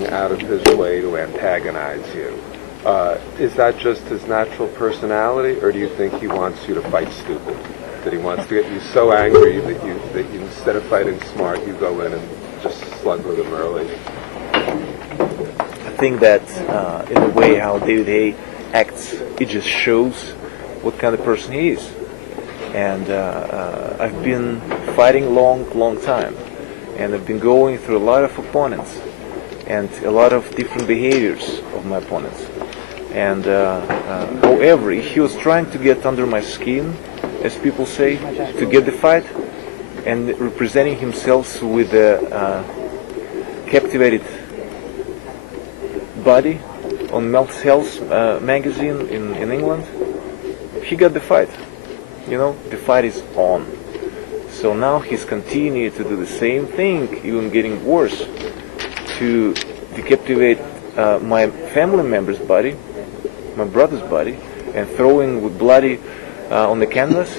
going out of his way to antagonize you. Is that just his natural personality, or do you think he wants you to fight stupid? That he wants to get you so angry that you instead of fighting smart, you go in and just slug with him early? I think that in a way how David Haye acts, it just shows what kind of person he is. And I've been fighting a long time, and I've been going through a lot of opponents and a lot of different behaviors of my opponents. And however, he was trying to get under my skin, as people say, to get the fight, and representing himself with a captivated body on Men's Health magazine in England. He got the fight. You know, the fight is on. So now he's continuing to do the same thing, even getting worse, to captivate my family member's body, my brother's body, and throwing with bloody on the canvas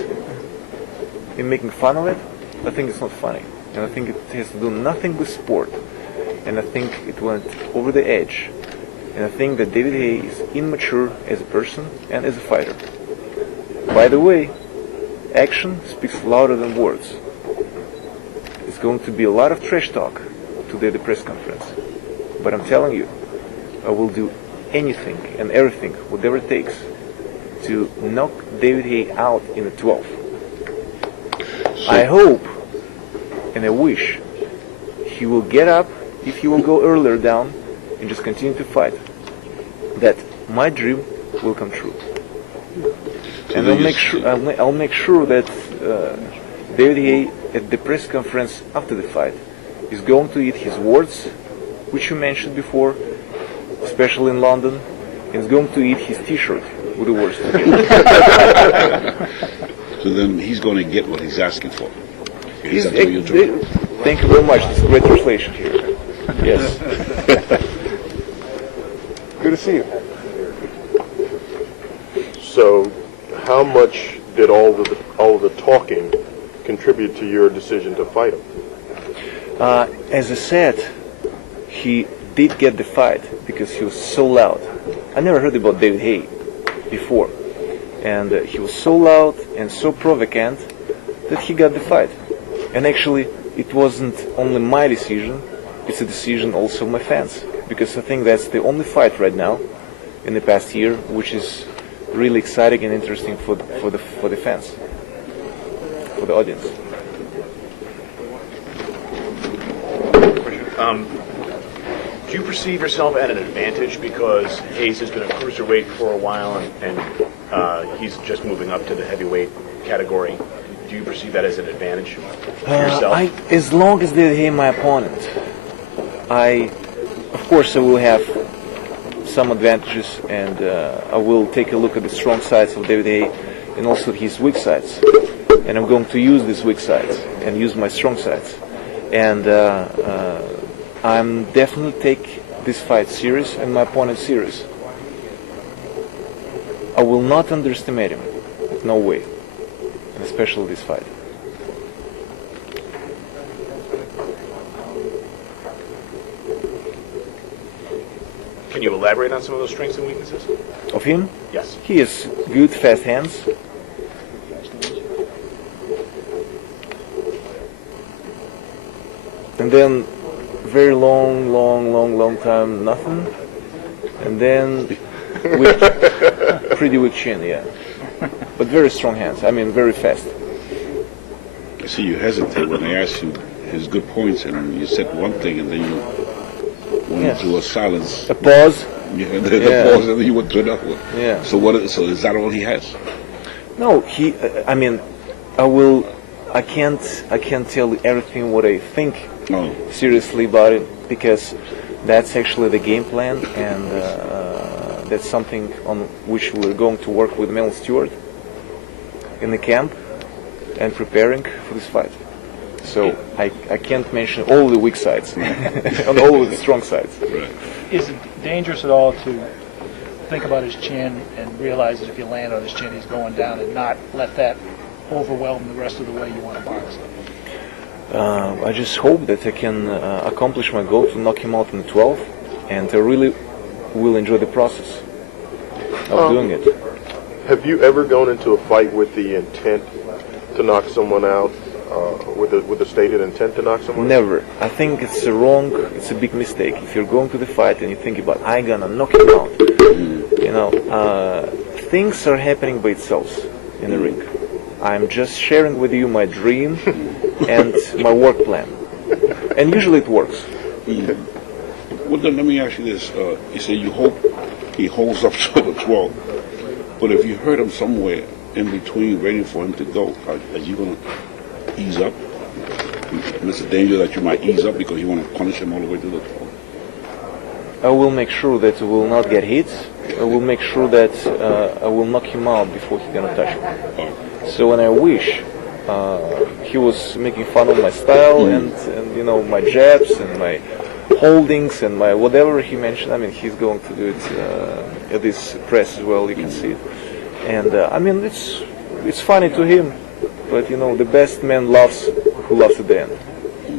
and making fun of it. I think it's not funny, and I think it has to do nothing with sport, and I think it went over the edge, and I think that David Haye is immature as a person and as a fighter. By the way, action speaks louder than words. It's going to be a lot of trash talk today at the press conference, but I'm telling you, I will do anything and everything, whatever it takes, to knock David Haye out in the 12th. I hope and I wish he will get up, if he will go earlier down and just continue to fight, that my dream will come true. And I'll make sure that David Haye at the press conference after the fight is going to eat his words, which you mentioned before, especially in London, and is going to eat his T-shirt with the words. So then he's going to get what he's asking for. Thank you very much. It's a great translation here. Yes. Good to see you. So, how much did all of the talking contribute to your decision to fight him? As I said, he did get the fight because he was so loud. I never heard about David Haye before, and he was so loud and so provocant that he got the fight. And actually, it wasn't only my decision; it's a decision also of my fans, because I think that's the only fight right now in the past year which is really exciting and interesting for the fans, for the audience. Do you perceive yourself at an advantage because Hayes has been a cruiserweight for a while and he's just moving up to the heavyweight category? Do you perceive that as an advantage for yourself? As long as David Haye my opponent, of course I will have some advantages, and I will take a look at the strong sides of David Haye and also his weak sides, and I'm going to use these weak sides and use my strong sides, and I'm definitely take this fight serious and my opponent serious. I will not underestimate him, no way, and especially this fight. Can you elaborate on some of those strengths and weaknesses? Of him? Yes. He has good, fast hands. And then very long time, nothing. And then pretty weak chin, yeah. But very strong hands. I mean, very fast. I see you hesitate when I ask you his good points, and you said one thing, and then you went into a silence. A pause. Yeah, the pause, and then you went to another one. Yeah. So so is that all he has? No, I can't tell everything what I think seriously about it, because that's actually the game plan, and that's something on which we're going to work with Mel Stewart in the camp and preparing for this fight. So I can't mention all the weak sides and all the strong sides. Right. Is it dangerous at all to think about his chin and realize that if you land on his chin, he's going down, and not let that overwhelm the rest of the way you want to box? I just hope that I can accomplish my goal to knock him out in the 12th, and I really will enjoy the process of doing it. Have you ever gone into a fight with the intent to knock someone out, with a stated intent to knock someone out? Never. I think it's it's a big mistake. If you're going to the fight and you think about, I'm gonna knock him out, things are happening by themselves in the ring. I'm just sharing with you my dream and my work plan. And usually it works. Well, then let me ask you this. You say you hope he holds up to the 12, but if you hurt him somewhere in between, waiting for him to go, are you going to ease up? And there's a danger that you might ease up because you want to punish him all the way to the 12. I will make sure that I will not get hit. I will make sure that I will knock him out before he's going to touch me. So when I wish, he was making fun of my style and my jabs and my holdings and my whatever he mentioned. I mean, he's going to do it at this press as well. You can see it, and I mean, it's funny to him, but the best man loves who loves at the end. Do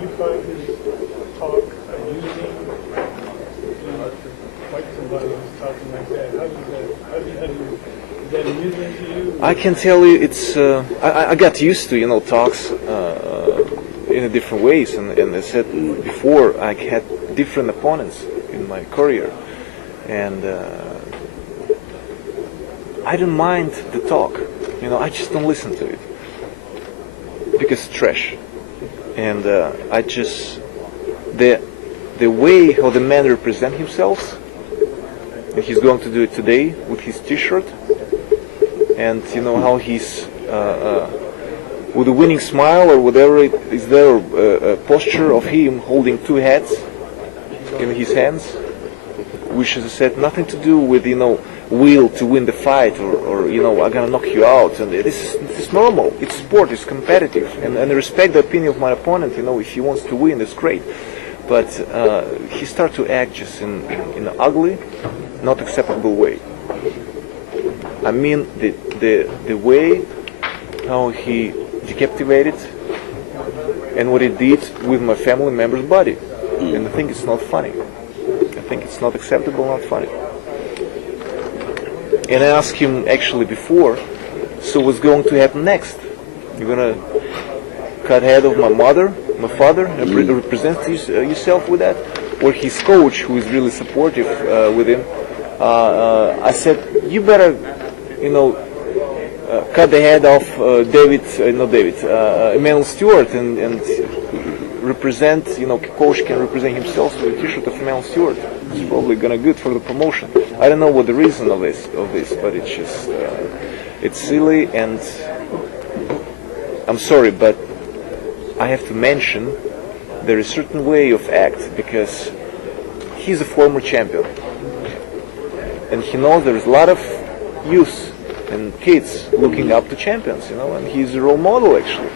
you find his talk amusing? Like somebody who's talking like that. Is that amusing to you? I can tell you, it's. I got used to talks in a different ways, and I said before, I had different opponents in my career, and I don't mind the talk. I just don't listen to it because it's trash, and I just the way how the man represents himself, and he's going to do it today with his T-shirt, and how he's with a winning smile or whatever it is there, a posture of him holding two hats in his hands, which as I said, nothing to do with will to win the fight or I'm gonna knock you out. And this is normal. It's sport. It's competitive, and I respect the opinion of my opponent. If he wants to win, that's great. But he started to act just in an ugly, not acceptable way. I mean the way how he decapitated and what he did with my family member's body, and I think it's not funny. I think it's not acceptable, not funny. And I asked him actually before, so what's going to happen next? You're gonna cut head of my father, and represent yourself with that? Or his coach, who is really supportive with him, I said, you better, cut the head off Emmanuel Stewart and represent, coach can represent himself with a T-shirt of Emmanuel Stewart. It's probably gonna good for the promotion. I don't know what the reason of this, but it's just, it's silly, and I'm sorry, but I have to mention there is a certain way of act because he's a former champion, and he knows there's a lot of youth and kids looking up to champions, and he's a role model actually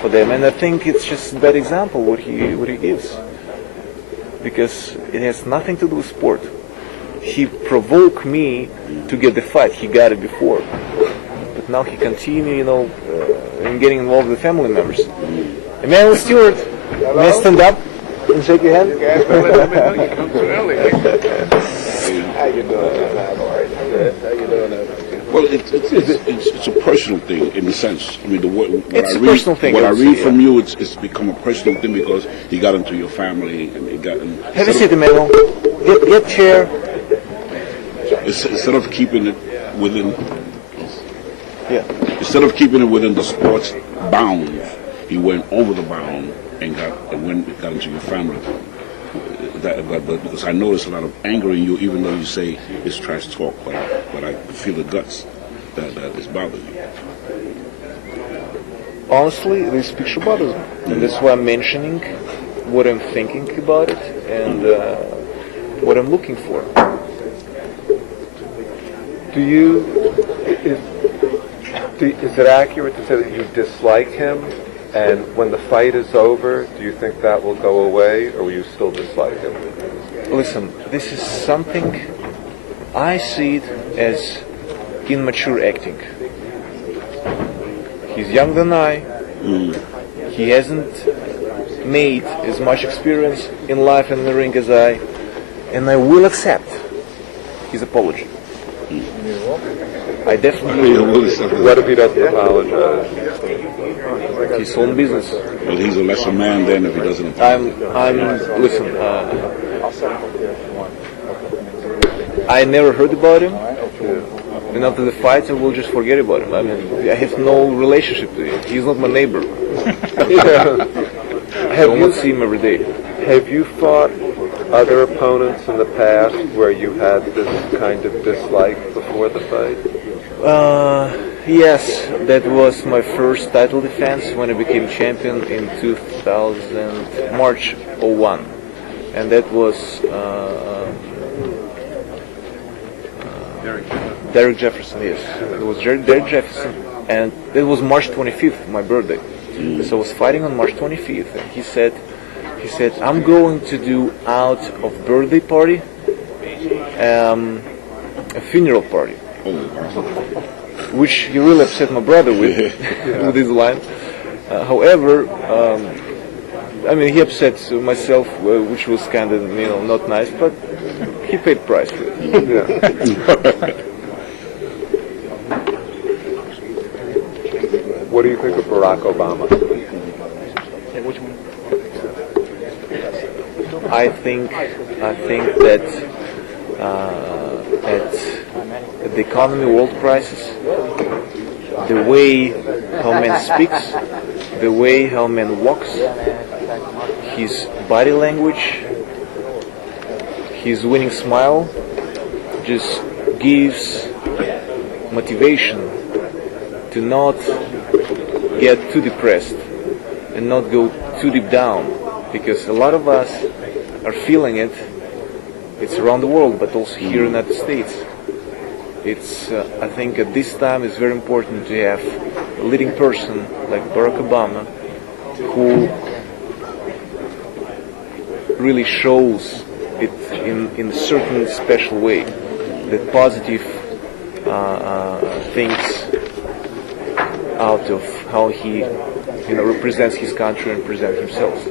for them. And I think it's just a bad example what he gives, because it has nothing to do with sport. He provoked me to get the fight. He got it before, but now he continue, in getting involved with family members. Emmanuel Stewart, may I stand up and shake your hand? How you doing? How you doing? Well, it's a personal thing in a sense. I mean, It's a personal thing, What I obviously, read from you, it's become a personal thing because he got into your family and he got. Have a seat, Emmanuel. Get chair. Instead of keeping it within, Yeah. instead of keeping it within the sports bounds, he went over the bound and got into your family. But because I notice a lot of anger in you, even though you say it's trash talk, but I feel the guts that is bothering you. Honestly, this picture bothers me, and that's why I'm mentioning what I'm thinking about it and what I'm looking for. Is it accurate to say that you dislike him, and when the fight is over, do you think that will go away, or will you still dislike him? Listen, this is something, I see it as immature acting. He's younger than I. He hasn't made as much experience in life and in the ring as and I will accept his apology. I definitely. What if he doesn't apologize? His own business. Well, he's a lesser man then if he doesn't. Listen, I never heard about him, and after the fight, I will just forget about him. I mean, I have no relationship to him. He's not my neighbor. I don't see him every day. Have you fought other opponents in the past where you had this kind of dislike before the fight? Yes, that was my first title defense when I became champion in 2000, March 01. And that was Derek Jefferson, yes. It was Derek Jefferson, and it was March 25th, my birthday. So I was fighting on March 25th, and he said, I'm going to do out of birthday party, a funeral party. Which he really upset my brother with, with his line. However, I mean, he upset myself, which was kind of, not nice, but he paid price for it. What do you think of Barack Obama? I think that at the economy world crisis, the way how man speaks, the way how man walks, his body language, his winning smile just gives motivation to not get too depressed and not go too deep down, because a lot of us are feeling it. It's around the world, but also here in the United States. It's, I think at this time it's very important to have a leading person like Barack Obama who really shows it in a certain special way, that positive things out of how he represents his country and presents himself.